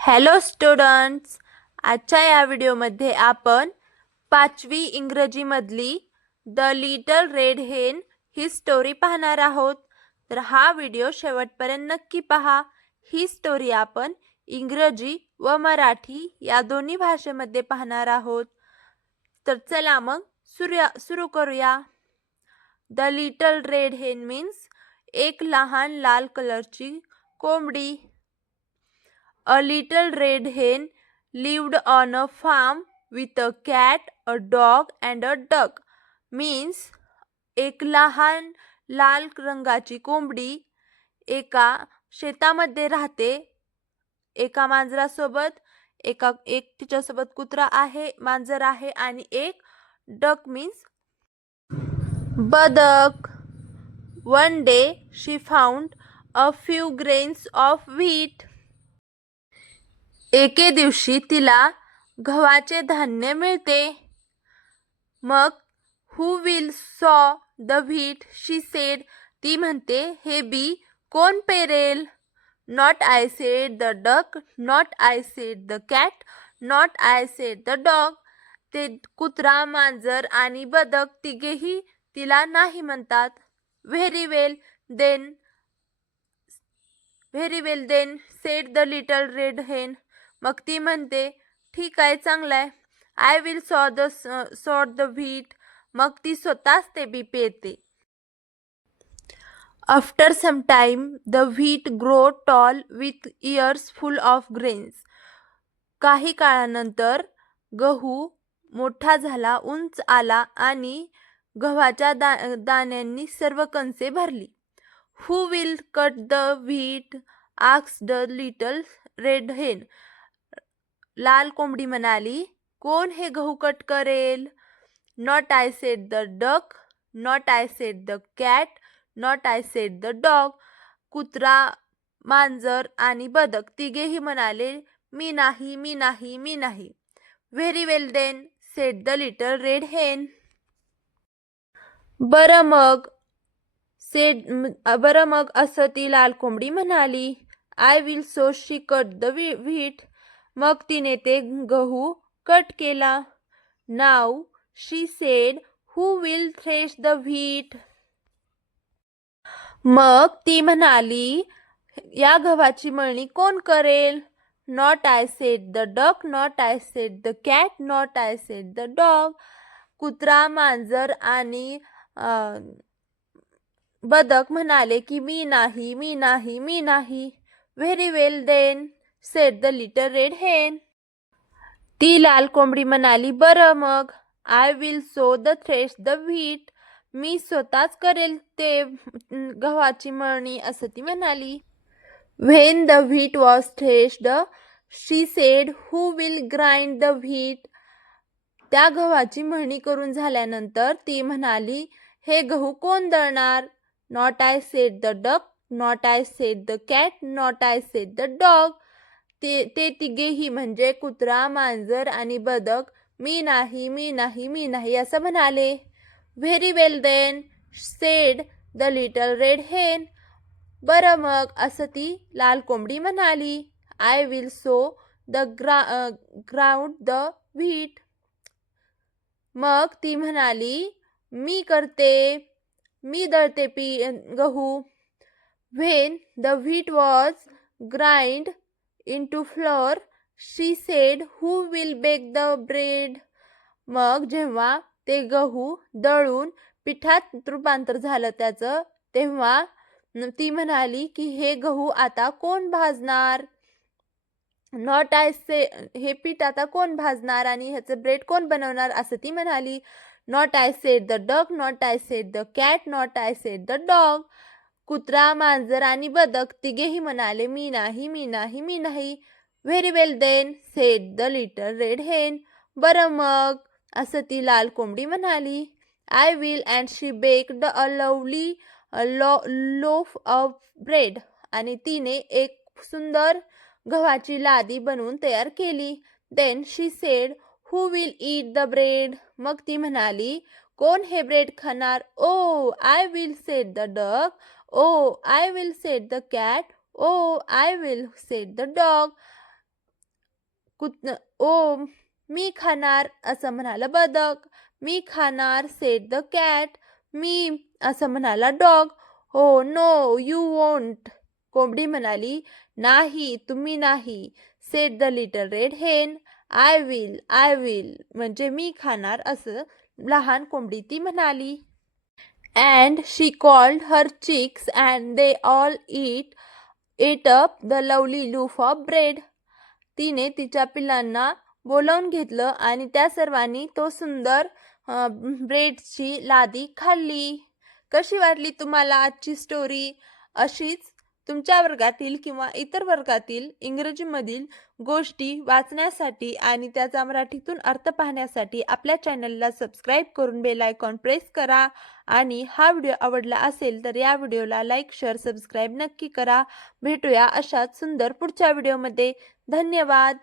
Hello students, आजच्या या व्हिडिओमध्ये आपण 5वी इंग्रजीमधली द लिटल रेड हेन ही स्टोरी पाहणार आहोत. तर हा व्हिडिओ शेवटपर्यंत नक्की पहा. ही स्टोरी आपण इंग्रजी व मराठी या दोन्ही भाषेमध्ये पाहणार आहोत. तर चला मग सुरू करूया. द लिटल रेड हेन मीन्स एक लहान लाल कलरची कोंबडी. A little red hen lived on a farm with a cat, a dog and a duck. Means एक लहान लाल रंगाची कोंबडी एका शेतामध्ये राहते. एका मांजरासोबत एक तिच्यासोबत कुत्रा आहे, मांजर आहे आणि एक डक मीन्स बदक. One day she found a few grains of wheat. एके दिवशी तिला गव्हाचे धान्य मिळते. मग who will sow the wheat she said. ती म्हणते हे बी कोण पेरेल. Not I said the duck, not I said the cat, not I said the dog. ते कुत्रा, मांजर आणि बदक तिघेही तिला नाही म्हणतात. Very well then said the little red hen. मग ती म्हणते ठीक आहे, चांगलाय. I will sort the wheat. मग ती स्वतःच ते बी पेरते. After some time the wheat grow tall with ears full of grains. काही काळानंतर गहू मोठा झाला, उंच आला आणि गव्हाच्या दाण्यांनी सर्व कणसे भरली. Who will cut the wheat asked the little red हेन. लाल कोंबडी म्हणाली, कोण हे गहू कट करेल. Not I said the duck, not I said the cat, not I said the dog. कुत्रा, मांजर आणि बदक तिघेही म्हणाले मी नाही, मी नाही, मी नाही. Very well then said the little red hen. बरं मग असं ती लाल कोंबडी म्हणाली. I will so she cut the wheat. मग तिने ते गहू कट केला. Now she said who will thresh the wheat. मग ती म्हणाली या गव्हाची मळणी कोण करेल. Not I said the duck, not I said the cat, not I said the dog. कुत्रा, मांजर आणि बदक म्हणाले की मी नाही, मी नाही, मी नाही. Very well then said the little red hen. ती लाल कोंबडी म्हणाली बरं मग I will so the thresh the wheat. मी स्वतःच करेल ते गव्हाची मळणी असं ती म्हणाली. When the wheat was threshed she said who will grind the wheat. त्या गव्हाची मळणी करून झाल्यानंतर ती म्हणाली हे गहू कोण दळणार. Not I said the duck, not I said the cat, not I said the dog. ते तिघेही म्हणजे कुत्रा, मांजर आणि बदक मी नाही, मी नाही, मी नाही असं म्हणाले. Very well then said the little red hen. बरं मग असं ती लाल कोंबडी म्हणाली. I will so the ground the wheat. मग ती म्हणाली मी करते, मी दळते गहू. When the wheat was grind into flour she said who will bake the bread. मग जेव्हा ते गहू दळून पिठात रूपांतर झालं त्याचं, तेव्हा ती म्हणाली की हे गहू आता कोण भाजणार. नॉट आय से हे पीठ आता कोण भाजणार आणि ह्याचं ब्रेड कोण बनवणार असं ती म्हणाली. Not I said the duck, not I said the cat, not I said the dog. कुत्रा, मांजर आणि बदक तिघेही म्हणाले मी नाही, मी नाही, मी नाही. Very well then said the little red hen. बरं मग असं ती लाल कोंबडी म्हणाली. I will and she baked a lovely loaf of bread. आणि तिने एक सुंदर गव्हाची लादी बनवून तयार केली. Then she said who will eat the bread. मग ती म्हणाली कोण हे ब्रेड खाणार. Oh I will said the duck, Oh, I will said the cat. Oh, I will said the dog. ओ मी खाणार असं म्हणालं बदक. मी खाणार सेड द कॅट. मी असं म्हणाला डॉग. हो नो यू वोंट. कोंबडी म्हणाली नाही तुम्ही नाही. सेड द लिटल रेड हेन. आय विल म्हणजे मी खाणार असं लहान कोंबडी ती म्हणाली. And she called her chicks and they all ate up the lovely loaf of bread. तिने तिच्या पिल्लांना बोलावून घेतलं आणि त्या सर्वांनी तो सुंदर ब्रेडची लादी खाल्ली. कशी वाटली तुम्हाला आजची स्टोरी? अशीच तुमच्या वर्गातील किंवा इतर वर्गातील इंग्रजीमधील गोष्टी वाचण्यासाठी आणि त्याचा मराठीतून अर्थ पाहण्यासाठी आपल्या चॅनलला सबस्क्राईब करून बेल आयकॉन प्रेस करा. आणि हा व्हिडिओ आवडला असेल तर या व्हिडिओला लाईक शेअर सबस्क्राईब नक्की करा. भेटूया अशाच सुंदर पुढच्या व्हिडिओमध्ये. धन्यवाद.